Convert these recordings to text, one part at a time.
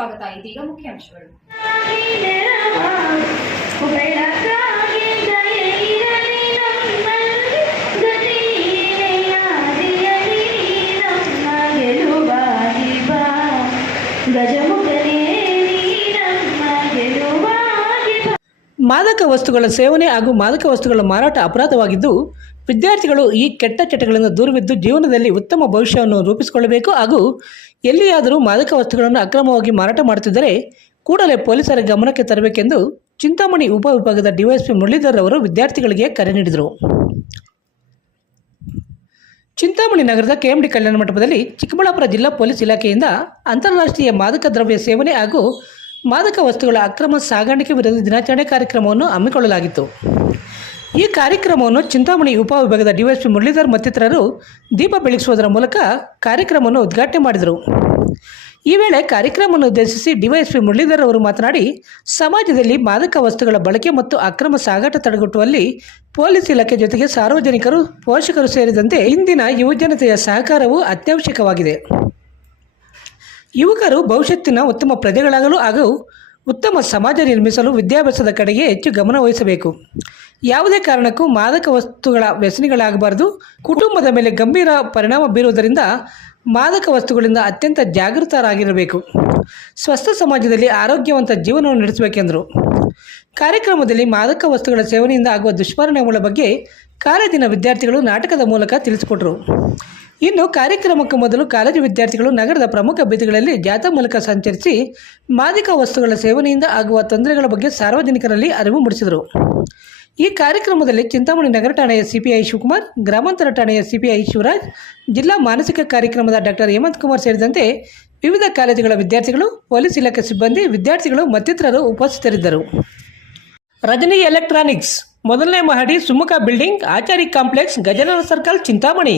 ಸ್ವಾಗತ ಇದೀಗ ಮುಖ್ಯಾಂಶಗಳು ಮಾದಕ ವಸ್ತುಗಳ ಸೇವನೆ ಹಾಗೂ ಮಾದಕ ವಸ್ತುಗಳ ಮಾರಾಟ ಅಪರಾಧವಾಗಿದ್ದು, ವಿದ್ಯಾರ್ಥಿಗಳು ಈ ಕೆಟ್ಟ ಚಟಗಳಿಂದ ದೂರವಿದ್ದು ಜೀವನದಲ್ಲಿ ಉತ್ತಮ ಭವಿಷ್ಯವನ್ನು ರೂಪಿಸಿಕೊಳ್ಳಬೇಕು ಹಾಗೂ ಎಲ್ಲಿಯಾದರೂ ಮಾದಕ ವಸ್ತುಗಳನ್ನು ಅಕ್ರಮವಾಗಿ ಮಾರಾಟ ಮಾಡುತ್ತಿದ್ದರೆ ಕೂಡಲೇ ಪೊಲೀಸರ ಗಮನಕ್ಕೆ ತರಬೇಕೆಂದು ಚಿಂತಾಮಣಿ ಉಪವಿಭಾಗದ ಡಿವೈಎಸ್ಪಿ ಮುರಳೀಧರ್ ಅವರು ವಿದ್ಯಾರ್ಥಿಗಳಿಗೆ ಕರೆ ನೀಡಿದರು. ಚಿಂತಾಮಣಿ ನಗರದ ಕೆಎಂಡಿ ಕಲ್ಯಾಣ ಮಂಟಪದಲ್ಲಿ ಚಿಕ್ಕಬಳ್ಳಾಪುರ ಜಿಲ್ಲಾ ಪೊಲೀಸ್ ಇಲಾಖೆಯಿಂದ ಅಂತಾರಾಷ್ಟ್ರೀಯ ಮಾದಕ ದ್ರವ್ಯ ಸೇವನೆ ಹಾಗೂ ಮಾದಕ ವಸ್ತುಗಳ ಅಕ್ರಮ ಸಾಗಾಣಿಕೆ ವಿರೋಧಿ ದಿನಾಚರಣೆ ಕಾರ್ಯಕ್ರಮವನ್ನು ಹಮ್ಮಿಕೊಳ್ಳಲಾಗಿತ್ತು. ಈ ಕಾರ್ಯಕ್ರಮವನ್ನು ಚಿಂತಾಮಣಿ ಉಪವಿಭಾಗದ ಡಿವೈಎಸ್ಪಿ ಮುರಳೀಧರ್ ಮತ್ತಿತರರು ದೀಪ ಬೆಳಗಿಸುವುದರ ಮೂಲಕ ಕಾರ್ಯಕ್ರಮವನ್ನು ಉದ್ಘಾಟನೆ ಮಾಡಿದರು. ಈ ವೇಳೆ ಕಾರ್ಯಕ್ರಮವನ್ನು ಉದ್ದೇಶಿಸಿ ಡಿವೈಎಸ್ಪಿ ಮುರಳೀಧರ್ ಅವರು ಮಾತನಾಡಿ, ಸಮಾಜದಲ್ಲಿ ಮಾದಕ ವಸ್ತುಗಳ ಬಳಕೆ ಮತ್ತು ಅಕ್ರಮ ಸಾಗಾಟ ತಡೆಗಟ್ಟುವಲ್ಲಿ ಪೊಲೀಸ್ ಇಲಾಖೆ ಜೊತೆಗೆ ಸಾರ್ವಜನಿಕರು, ಪೋಷಕರು ಸೇರಿದಂತೆ ಇಂದಿನ ಯುವಜನತೆಯ ಸಹಕಾರವು ಅತ್ಯವಶ್ಯಕವಾಗಿದೆ. ಯುವಕರು ಭವಿಷ್ಯತ್ತಿನ ಉತ್ತಮ ಪ್ರಜೆಗಳಾಗಲು ಹಾಗೂ ಉತ್ತಮ ಸಮಾಜ ನಿರ್ಮಿಸಲು ವಿದ್ಯಾಭ್ಯಾಸದ ಕಡೆಗೆ ಹೆಚ್ಚು ಗಮನ ವಹಿಸಬೇಕು. ಯಾವುದೇ ಕಾರಣಕ್ಕೂ ಮಾದಕ ವಸ್ತುಗಳ ವ್ಯಸನಿಗಳಾಗಬಾರದು. ಕುಟುಂಬದ ಮೇಲೆ ಗಂಭೀರ ಪರಿಣಾಮ ಬೀರುವುದರಿಂದ ಮಾದಕ ವಸ್ತುಗಳಿಂದ ಅತ್ಯಂತ ಜಾಗೃತರಾಗಿರಬೇಕು. ಸ್ವಸ್ಥ ಸಮಾಜದಲ್ಲಿ ಆರೋಗ್ಯವಂತ ಜೀವನವನ್ನು ನಡೆಸಬೇಕೆಂದರು. ಕಾರ್ಯಕ್ರಮದಲ್ಲಿ ಮಾದಕ ವಸ್ತುಗಳ ಸೇವನೆಯಿಂದ ಆಗುವ ದುಷ್ಪರಿಣಾಮಗಳ ಬಗ್ಗೆ ಕಾಲೇಜಿನ ವಿದ್ಯಾರ್ಥಿಗಳು ನಾಟಕದ ಮೂಲಕ ತಿಳಿಸಿಕೊಟ್ರು. ಇನ್ನು ಕಾರ್ಯಕ್ರಮಕ್ಕೆ ಮೊದಲು ಕಾಲೇಜು ವಿದ್ಯಾರ್ಥಿಗಳು ನಗರದ ಪ್ರಮುಖ ಬೀದಿಗಳಲ್ಲಿ ಜಾಥಾ ಮೂಲಕ ಸಂಚರಿಸಿ ಮಾದಕ ವಸ್ತುಗಳ ಸೇವನೆಯಿಂದ ಆಗುವ ತೊಂದರೆಗಳ ಬಗ್ಗೆ ಸಾರ್ವಜನಿಕರಲ್ಲಿ ಅರಿವು ಮೂಡಿಸಿದರು. ಈ ಕಾರ್ಯಕ್ರಮದಲ್ಲಿ ಚಿಂತಾಮಣಿ ನಗರ ಠಾಣೆಯ ಸಿಪಿಐ ಶಿವಕುಮಾರ್, ಗ್ರಾಮಾಂತರ ಠಾಣೆಯ ಸಿಪಿಐ ಶಿವರಾಜ್, ಜಿಲ್ಲಾ ಮಾನಸಿಕ ಕಾರ್ಯಕ್ರಮದ ಡಾಕ್ಟರ್ ಹೇಮಂತ್ ಕುಮಾರ್ ಸೇರಿದಂತೆ ವಿವಿಧ ಕಾಲೇಜುಗಳ ವಿದ್ಯಾರ್ಥಿಗಳು, ಪೊಲೀಸ್ ಇಲಾಖೆ ಸಿಬ್ಬಂದಿ, ವಿದ್ಯಾರ್ಥಿಗಳು ಮತ್ತಿತರರು ಉಪಸ್ಥಿತರಿದ್ದರು. ರಜನಿ ಎಲೆಕ್ಟ್ರಾನಿಕ್ಸ್, ಮೊದಲನೇ ಮಹಡಿ Sumukha building, Achari complex Gajanana circle, Chintamani.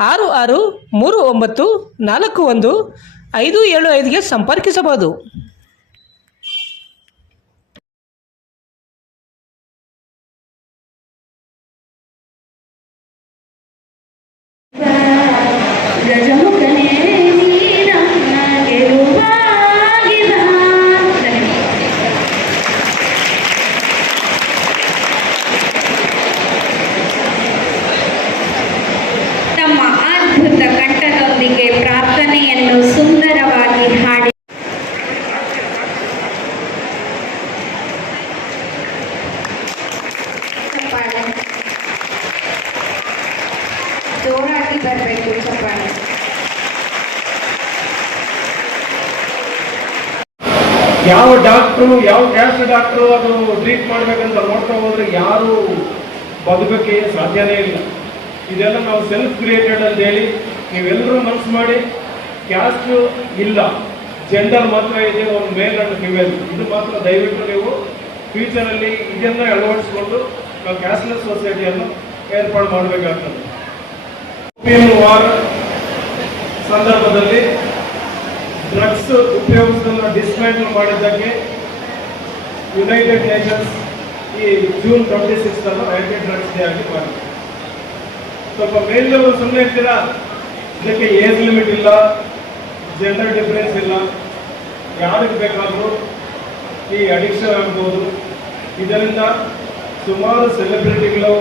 ಆರು ಆರು ಮೂರು ಒಂಬತ್ತು ನಾಲ್ಕು ಒಂದು ಐದು ಏಳು ಐದಿಗೆ ಸಂಪರ್ಕಿಸಬಹುದು. ಯಾವ ಡಾಕ್ಟ್ರು ಯಾವ ಕ್ಯಾನ್ಸರ್ ಡಾಕ್ಟ್ರು ಅದು ಟ್ರೀಟ್ ಮಾಡ್ಬೇಕಂತ ನೋಡ್ತಾ ಹೋದ್ರೆ ಯಾರು ಬದುಕಕ್ಕೆ ಸಾಧ್ಯನೇ ಇಲ್ಲ. ಇದೆಲ್ಲ ನಾವು ಸೆಲ್ಫ್ ಕ್ರಿಯೇಟೆಡ್ ಅಂತ ಹೇಳಿ ನೀವೆಲ್ಲರೂ ಮನಸ್ಸು ಮಾಡಿ ಕ್ಯಾಸ್ಟ್ ಇಲ್ಲ. ಜೆಂಡರ್ ಮಾತ್ರ ಇದೆ, ಒಂದು ಮೇಲ್ ಅಂಡ್ ಫಿಮೇಲ್ ಇದು ಮಾತ್ರ ದಯವಿಟ್ಟು ನೀವು ಫ್ಯೂಚರಲ್ಲಿ ಇದನ್ನ ಅಳವಡಿಸ್ಕೊಂಡು ನಾವು ಕ್ಯಾಶ್ಲೆಸ್ ಸೊಸೈಟಿಯನ್ನು ಏರ್ಪಾಡು ಮಾಡಬೇಕಾಗ್ತದೆ. ವಾರ್ ಸಂದರ್ಭದಲ್ಲಿ ಡ್ರಗ್ಸ್ ಉಪಯೋಗಿಸೋದನ್ನ ಡಿಸ್ಮ್ಯಾಂಟಲ್ ಮಾಡಿದ್ದಕ್ಕೆ ಯುನೈಟೆಡ್ ನೇಷನ್ಸ್ ಈ ಜೂನ್ ಟ್ವೆಂಟಿ ಸಿಕ್ಸ್ ಅನ್ನು ಆಂಟಿ ಡ್ರಗ್ಸ್ ಡೇ ಆಗಿ ಮಾಡಿದೆ ಸ್ವಲ್ಪ ಮೇಲ್ನವರು ಸುಮ್ಮನೆ ಇರ್ತೀರಾ? ಇದಕ್ಕೆ ಏಜ್ ಲಿಮಿಟ್ ಇಲ್ಲ ಜೆಂಡರ್ ಡಿಫರೆನ್ಸ್ ಇಲ್ಲ. ಯಾರಿಗೆ ಬೇಕಾದರೂ ಈ ಅಡಿಕ್ಷನ್ ಆಗ್ಬೋದು. ಇದರಿಂದ ಸುಮಾರು ಸೆಲೆಬ್ರಿಟಿಗಳು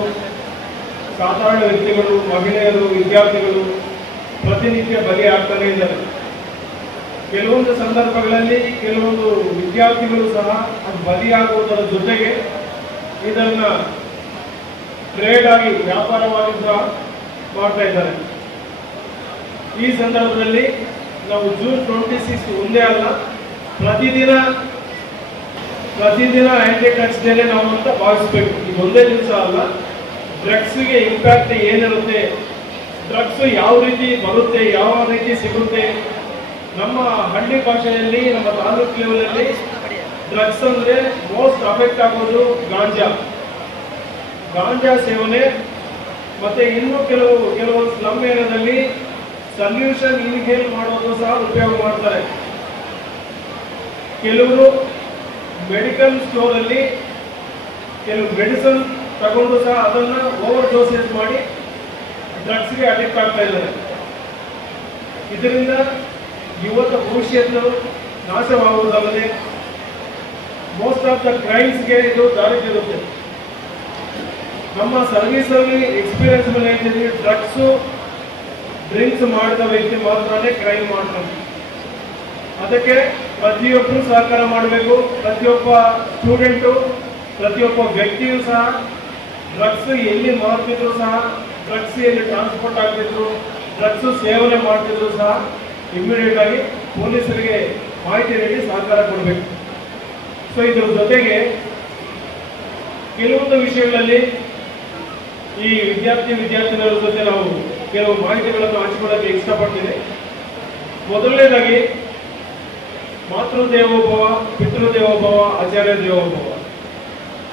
ಸಾಧಾರಣ ವ್ಯಕ್ತಿಗಳು, ಮಹಿಳೆಯರು, ವಿದ್ಯಾರ್ಥಿಗಳು ಪ್ರತಿನಿತ್ಯ ಆಗ್ತಾನೆ ಇದ್ದಾರೆ. ಕೆಲವೊಂದು ಸಂದರ್ಭಗಳಲ್ಲಿ ಕೆಲವೊಂದು ವಿದ್ಯಾರ್ಥಿಗಳು ಸಹ ಅದು ಬಲಿಯಾಗುವುದರ ಜೊತೆಗೆ ಇದನ್ನ ಟ್ರೇಡ್ ಆಗಿ ವ್ಯಾಪಾರವಾಗಿ ಸಹ ಮಾಡ್ತಾ ಇದ್ದಾರೆ. ಈ ಸಂದರ್ಭದಲ್ಲಿ ನಾವು ಜೂನ್ ಟ್ವೆಂಟಿ ಸಿಕ್ಸ್ ಒಂದೇ ಅಲ್ಲ, ಪ್ರತಿದಿನ ಪ್ರತಿದಿನ ಆಂಟಿ ಡ್ರಗ್ಸ್ ಡೇನೆ ನಾವು ಅಂತ ಭಾವಿಸ್ಬೇಕು. ಇದು ಒಂದೇ ದಿವಸ ಅಲ್ಲ ಡ್ರಗ್ಸ್ಗೆ ಇಂಪ್ಯಾಕ್ಟ್ ಏನಿರುತ್ತೆ ಡ್ರಗ್ಸ್ ಯಾವ ರೀತಿ ಬರುತ್ತೆ, ಯಾವ ರೀತಿ ಸಿಗುತ್ತೆ ನಮ್ಮ ಹಳ್ಳಿ ಭಾಷೆಯಲ್ಲಿ, ನಮ್ಮ ತಾಲೂಕು ಲೆವೆಲಲ್ಲಿ ಡ್ರಗ್ಸ್ ಅಂದ್ರೆ ಮೋಸ್ಟ್ ಅಫೆಕ್ಟ್ ಆಗೋದು ಗಾಂಜಾ. ಗಾಂಜಾ ಸೇವನೆ ಮತ್ತೆ ಇನ್ನು ಕೆಲವು ಕೆಲವೊಂದು ಸ್ಲಮ್ ಸಲ್ಯೂಷನ್ ಇನ್ಹೇಲ್ ಮಾಡೋದು ಸಹ ಉಪಯೋಗ ಮಾಡ್ತಾರೆ. ಕೆಲವರು ಮೆಡಿಕಲ್ ಸ್ಟೋರ್ ಅಲ್ಲಿ ಕೆಲವು ಮೆಡಿಸನ್ ತಗೊಂಡು ಸಹ ಅದನ್ನ ಓವರ್ ಡೋಸೇಜ್ ಮಾಡಿ ಡ್ರಗ್ಸ್ಗೆ ಅಡಿಕ್ಟ್ ಆಗ್ತಾ ಇದ್ದಾರೆ. ಇದರಿಂದ ಯುವತ ಭವಿಷ್ಯತ್ತು ನಾಶವಾಗುವುದಲ್ಲದೆ ಮೋಸ್ಟ್ ಆಫ್ ದ ಕ್ರೈಮ್ಸ್ಗೆ ಇದು ದಾರಿ ಬೀರುತ್ತೆ ನಮ್ಮ ಸರ್ವಿಸ್ ಅಲ್ಲಿ ಎಕ್ಸ್ಪೀರಿಯನ್ಸ್ ಮೇಲೆ ಹೇಳ್ತಿದ್ವಿ ಡ್ರಗ್ಸು ಡ್ರಿಂಕ್ಸ್ ಮಾಡಿದ ವ್ಯಕ್ತಿ ಮಾತ್ರನೇ ಕ್ರೈಮ್ ಮಾಡ್ತಾನೆ. ಅದಕ್ಕೆ ಪ್ರತಿಯೊಬ್ಬರು ಸಹಕಾರ ಮಾಡಬೇಕು. ಪ್ರತಿಯೊಬ್ಬ ಸ್ಟೂಡೆಂಟು ಪ್ರತಿಯೊಬ್ಬ ವ್ಯಕ್ತಿಯೂ ಸಹ ಡ್ರಗ್ಸ್ ಎಲ್ಲಿ ಮಾಡ್ತಿದ್ರು ಸಹ ಡ್ರಗ್ಸ್ ಎಲ್ಲಿ ಟ್ರಾನ್ಸ್ಪೋರ್ಟ್ ಆಗ್ತಿದ್ರು ಡ್ರಗ್ಸ್ ಸೇವನೆ ಮಾಡ್ತಿದ್ರು ಸಹ ಇಮಿಡಿಯೇಟ್ ಆಗಿ ಪೊಲೀಸರಿಗೆ ಮಾಹಿತಿ ನೀಡಿ ಸಹಕಾರ ಕೊಡಬೇಕು. ಸೊ ಇದ್ರ ಜೊತೆಗೆ ಕೆಲವೊಂದು ವಿಷಯಗಳಲ್ಲಿ ಈ ವಿದ್ಯಾರ್ಥಿ ವಿದ್ಯಾರ್ಥಿಗಳ ಜೊತೆ ನಾವು ಕೆಲವು ಮಾಹಿತಿಗಳನ್ನು ಹಂಚಿಕೊಳ್ಳಲು ಇಷ್ಟಪಡ್ತೀನಿ. ಮೊದಲನೇದಾಗಿ ಮಾತೃ ದೇವೋಭವ ಪಿತೃ ದೇವೋಭವ ಆಚಾರ್ಯ ದೇವೋಭವ.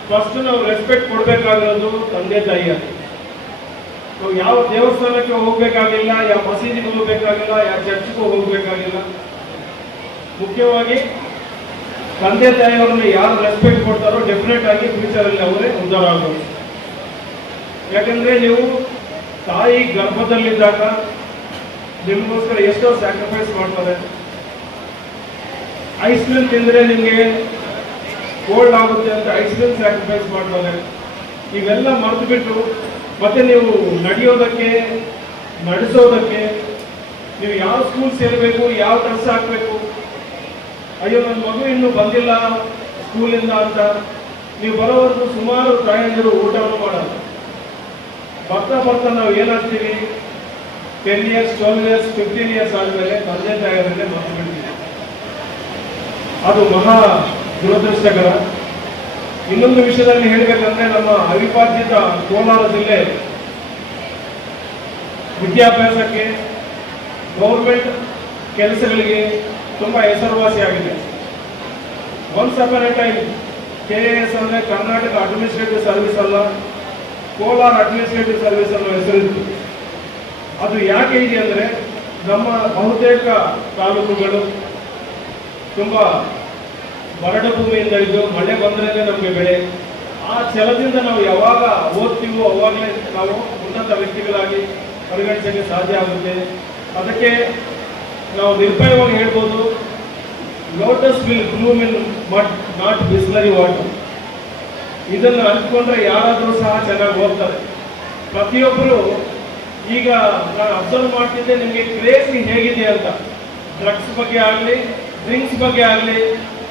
ಫಸ್ಟ್ ನಾವು ರೆಸ್ಪೆಕ್ಟ್ ಕೊಡಬೇಕಾಗಿರೋದು ತಂದೆ ತಾಯಿಯಲ್ಲಿ ನಾವು ಯಾವ ದೇವಸ್ಥಾನಕ್ಕೆ ಹೋಗ್ಬೇಕಾಗಿಲ್ಲ, ಯಾವ ಮಸೀದಿಗೆ ಹೋಗ್ಬೇಕಾಗಿಲ್ಲ, ಯಾವ ಚರ್ಚ್ಗೂ ಹೋಗ್ಬೇಕಾಗಿಲ್ಲ. ಮುಖ್ಯವಾಗಿ ತಂದೆ ತಾಯಿಯವ್ರನ್ನ ಯಾರು ರೆಸ್ಪೆಕ್ಟ್ ಕೊಡ್ತಾರೋ ಡೆಫಿನೆಟ್ ಆಗಿ ಫ್ಯೂಚರ್ ಅಲ್ಲಿ ಅವರೇ ಉದ್ಧಾರ ಆಗೋದು ಯಾಕಂದ್ರೆ ನೀವು ತಾಯಿ ಗರ್ಭದಲ್ಲಿದ್ದಾಗ ನಿಮಗೋಸ್ಕರ ಎಷ್ಟೋ ಸ್ಯಾಕ್ರಿಫೈಸ್ ಮಾಡ್ತಾರೆ. ಐಸ್ ಕ್ರೀಮ್ ತಿಂದ್ರೆ ನಿಮಗೆ ಕೋಲ್ಡ್ ಆಗುತ್ತೆ ಅಂತ ಐಸ್ ಕ್ರೀಮ್ ಸ್ಯಾಕ್ರಿಫೈಸ್ ಮಾಡ್ತಾರೆ. ಇವೆಲ್ಲ ಮರೆತು ಬಿಟ್ಟು ಮತ್ತೆ ನೀವು ನಡೆಯೋದಕ್ಕೆ, ನಡೆಸೋದಕ್ಕೆ ನೀವು ಯಾವ ಸ್ಕೂಲ್ ಸೇರಬೇಕು, ಯಾವ ಕೆಲಸ ಹಾಕಬೇಕು? ಅಯ್ಯೋ ನನ್ನ ಮಗು ಇನ್ನೂ ಬಂದಿಲ್ಲ ಸ್ಕೂಲಿಂದ ಅಂತ. ನೀವು ಬರೋವರೆಗೂ ಸುಮಾರು ತಾಯಂದಿರು ಊಟವನ್ನು ಮಾಡಲ್ಲ. ಬರ್ತಾ ಬರ್ತಾ ನಾವು ಏನಾಗ್ತೀವಿ? Ten years twelve years fifteen years ಆದಮೇಲೆ ತಂದೆ ತಾಯಿಯರನ್ನೇ ಮರೆತು ಬಿಡ್ತೀವಿ ಅದು ಮಹಾ ದುರದೃಷ್ಟಕರ ಇನ್ನೊಂದು ವಿಷಯದಲ್ಲಿ ಹೇಳಬೇಕಂದ್ರೆ ನಮ್ಮ ಅವಿಭಾಜಿತ ಕೋಲಾರ ಜಿಲ್ಲೆ ವಿದ್ಯಾಭ್ಯಾಸಕ್ಕೆ ಗೌರ್ಮೆಂಟ್ ಕೆಲಸಗಳಿಗೆ ತುಂಬಾ ಹೆಸರುವಾಸಿಯಾಗಿದೆ. Once upon a time K A S ಅಂದ್ರೆ ಕರ್ನಾಟಕ ಅಡ್ಮಿನಿಸ್ಟ್ರೇಟಿವ್ ಸರ್ವಿಸ್ ಅಲ್ಲ, ಕೋಲಾರ ಅಡ್ಮಿನಿಸ್ಟ್ರೇಟಿವ್ ಸರ್ವಿಸ್ ಅನ್ನೋ ಹೆಸರಿತ್ತು. ಅದು ಯಾಕೆ ಇದೆ ಅಂದ್ರೆ ನಮ್ಮ ಬಹುತೇಕ ತಾಲೂಕುಗಳು ತುಂಬಾ ಬರಡು ಭೂಮಿಯಿಂದ ಇದ್ದು ಮಳೆ ಬಂದ್ರೆ ನಮಗೆ ಬೆಳೆ. ಆ ಛಲದಿಂದ ನಾವು ಯಾವಾಗ ಓದ್ತೀವೋ ಅವಾಗಲೇ ನಾವು ಉನ್ನತ ವ್ಯಕ್ತಿಗಳಾಗಿ ಪರಿಗಣಿಸಲಿಕ್ಕೆ ಸಾಧ್ಯ ಆಗುತ್ತೆ. ಅದಕ್ಕೆ ನಾವು ನಿರ್ಭಯವಾಗಿ ಹೇಳ್ಬೋದು lotus will bloom in but not Bisleri water ಇದನ್ನು ಅಂದ್ಕೊಂಡ್ರೆ ಯಾರಾದರೂ ಸಹ ಚೆನ್ನಾಗಿ ಓದ್ತಾರೆ. ಪ್ರತಿಯೊಬ್ಬರು ಈಗ ನಾನು ಅಬ್ಸರ್ವ್ ಮಾಡ್ತಿದ್ದೆ, ನಿಮಗೆ ಕ್ರೇಜ್ ಹೇಗಿದೆ ಅಂತ. ಡ್ರಗ್ಸ್ ಬಗ್ಗೆ ಆಗಲಿ ಡ್ರಿಂಕ್ಸ್ ಬಗ್ಗೆ ಆಗಲಿ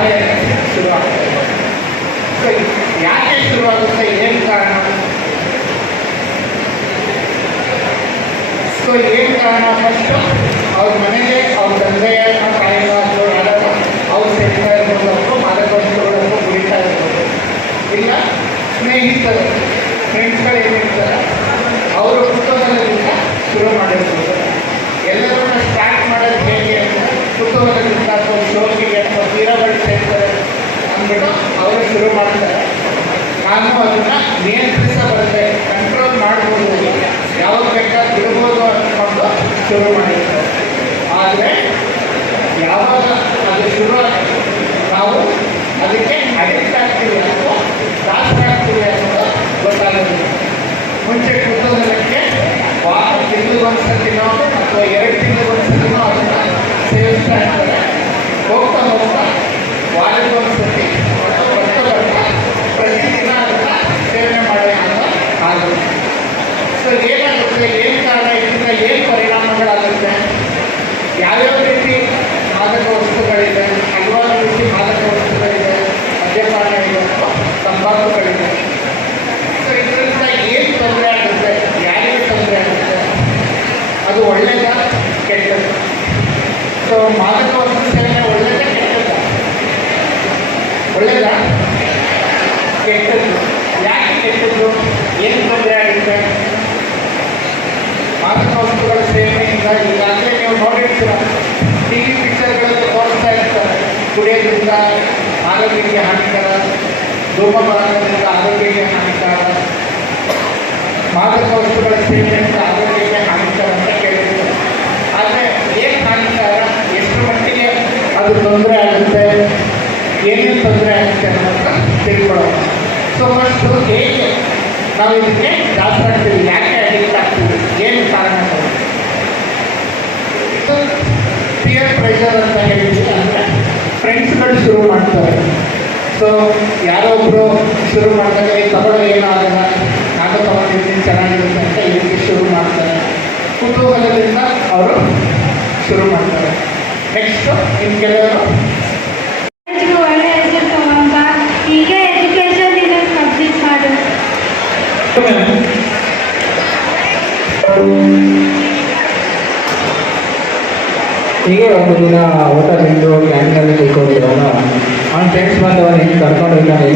ಶಾಲೆ ಶುರು ಆಗ್ತಾ ಸೊ ಯಾಕೆ ಶುರು ಆಗುತ್ತೆ ಏನು ಕಾರಣ ಸೊ ಏನು ಕಾರಣ ಫಸ್ಟು ಅವ್ರ ಮನೆಗೆ ಅವ್ರ ತಂದೆಯ ಯಾರಾದ್ರೂ ಅವ್ರು ಸೇರ್ತಾ ಇರ್ಬೋದು ಅವರು ಮಾದಕೋಸ್ಕರಗಳನ್ನು ಕುಡಿತಾ ಇರ್ಬೋದು ಇಲ್ಲ ಸ್ನೇಹಿತರು ಫ್ರೆಂಡ್ಸ್ಗಳು ಏನಿರ್ತಾರೆ ಅವರು ಕುಟುಂಬದಿಂದ ಶುರು ಮಾಡಿರ್ಬೋದು ಏನು ಅವರು ಶುರು ಮಾಡ್ತಾರೆ. ನಾನು ಅದನ್ನು ನಿಯಂತ್ರಿಸಬಲ್ಲೆ ಕಂಟ್ರೋಲ್ ಮಾಡ್ಬೋದು ಯಾವಾಗ ಬೇಕಾದ್ರೂ ಬಿಡ್ಬೋದು ಅಂದ್ಕೊಂಡು ಶುರು ಮಾಡಿರ್ತಾರೆ ಆದರೆ ಯಾವಾಗ ಅದು ಶುರು ನಾವು ಅದಕ್ಕೆ ಅಡಿಕ್ಟ್ ಆಗ್ತೀವಿ ಅಥವಾ ದಾಸರಾಗ್ತೀವಿ ಅನ್ನೋದು ಗೊತ್ತಾಗೋದಿಲ್ಲ. ಮುಂಚೆ ಕುಟುಂಬಕ್ಕೆ ವಾರ ತಿಂಗಳಿಗೊಂದ್ಸತಿನೋ ಅಥವಾ ಎರಡು ತಿಂಗಳಿಗೊಂದ್ಸತಿನೋ ಅದನ್ನು ಸೇವಿಸ್ತಾ ಇರ್ತಾರೆ. ಯಾವ್ಯಾವ ರೀತಿ ಮಾದಕ ವಸ್ತುಗಳಿದೆ, ಹಲವಾರು ರೀತಿ ಮಾದಕ ವಸ್ತುಗಳಿದೆ ಮದ್ಯಪಾನ ಇದೆ ತಂಬಾಕುಗಳಿದೆ. ಸೊ ಇದರಿಂದ ಏನು ತೊಂದರೆ ಆಗುತ್ತೆ, ಯಾರಿಗೆ ತೊಂದರೆ ಆಗುತ್ತೆ? ಅದು ಒಳ್ಳೆಯದ ಕೆಟ್ಟದ್ದು ಸೊ ಮಾದಕ ವಸ್ತು ಸೇವನೆ ಒಳ್ಳೆಯದ ಕೆಟ್ಟದ? ಒಳ್ಳೆಯದ ಕೆಟ್ಟದ್ದು. ಯಾಕೆ ಕೆಟ್ಟದ್ದು? ಏನು ತೊಂದರೆ ಆಗುತ್ತೆ? ಮಾದಕ ವಸ್ತುಗಳ ಸೇವನೆಯಿಂದ ಈಗ पुढे तुमचा आरोग्याची हानिकारक धूमपान तुमचा आरोग्याची हानिकारक महाराष्ट्र हॉस्पिटल एक्सपिरियन्स आरोग्याची हानिकारक ಕೇಳಿದ್ರು ಆದರೆ ಏನು ಹಾನಿಕಾರ ಎಷ್ಟು ಮಟ್ಟಿಗೆ ಅದು ತೊಂದರೆ ಆಗುತ್ತೆ ಏನೇನು ತೊಂದರೆ ಆಗುತ್ತೆ ಅನ್ನೋದನ್ನ ತಿಳ್ಕೊಳ್ಳೋಣ ಸೊ ಫಸ್ಟು ಹೇಗೆ ನಾವು ಇದಕ್ಕೆ ದಾಸರಾಗ್ತೀವಿ ಯಾಕೆ ಅಡಿಕ್ಟ್ ಆಗ್ತೀವಿ ಏನು ಕಾರಣಗಳು ಪಿಯರ್ ಪ್ರೆಷರ್ ಅಂತ ಹೇಳಿ ಸೊ ಯಾರೋ ಒಬ್ಬರು ಶುರು ಮಾಡ್ತಾರೆ ಈ ತಗೊಳ್ಳೋ ಏನೂ ಆಗಲ್ಲ ನಾನು ತಗೊಂಡಿದ್ದೀನಿ ಚೆನ್ನಾಗಿರುತ್ತೆ ಅಂತ ಇದಕ್ಕೆ ಶುರು ಮಾಡ್ತಾರೆ. ಕುತೂಹಲದಿಂದ ಅವರು ಶುರು ಮಾಡ್ತಾರೆ. ನೆಕ್ಸ್ಟು ಇನ್ನು ಕೆಲವರು. ಹೀಗೆ ಒಂದು ದಿನ ಊಟ ತಿಂದು ಕ್ಯಾಂಟೀನಲ್ಲಿ ಕೂತ್ಕೊಂಡಿರುವಾಗ మనం ఫ్రెండ్స్ వాళ్ళ వాళ్ళు ఏమి కడతాడు కానీ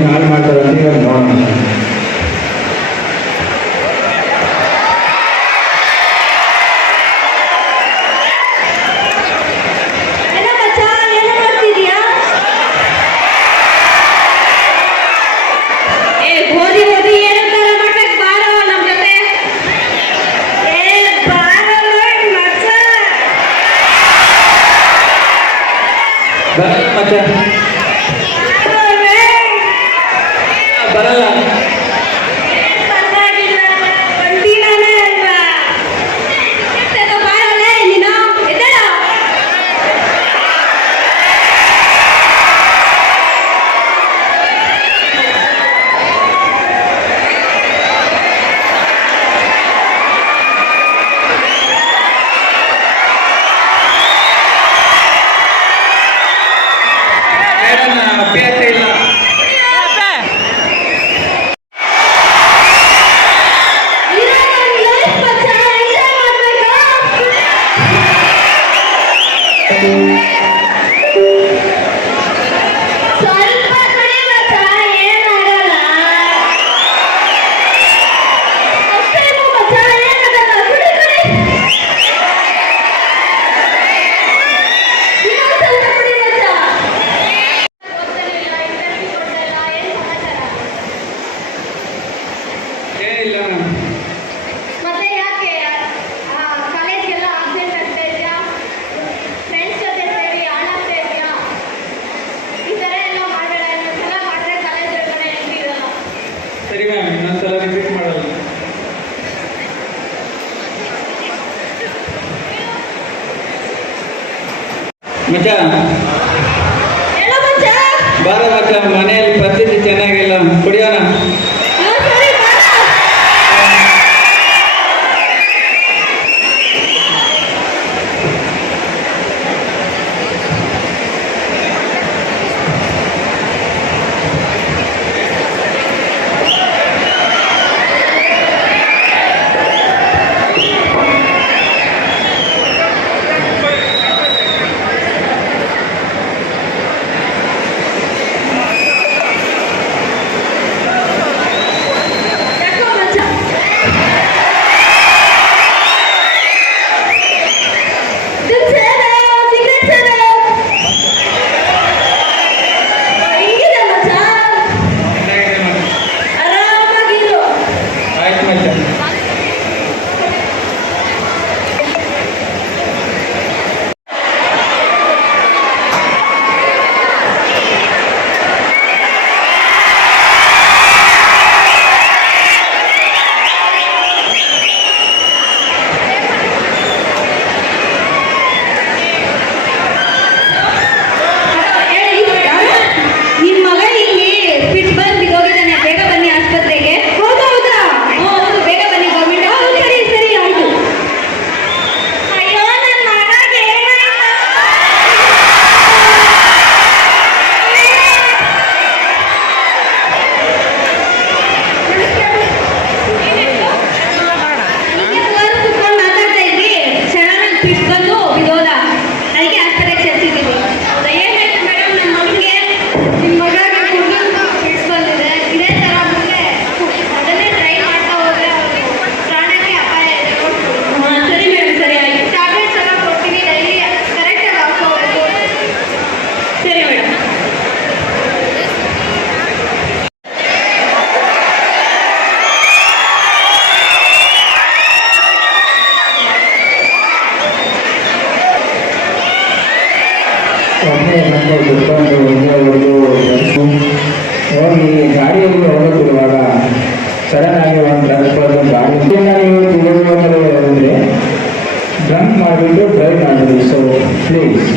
ಸಡನ್ ಆಗಿ ಒಂದು ತಿಳಿಯುವಂದ್ರೆ ಡ್ರಂಕ್ ಮಾಡಿಬಿಟ್ಟು ಡ್ರೈವ್ ಮಾಡಿದ್ರಿ ಸೊ ಪ್ಲೀಸ್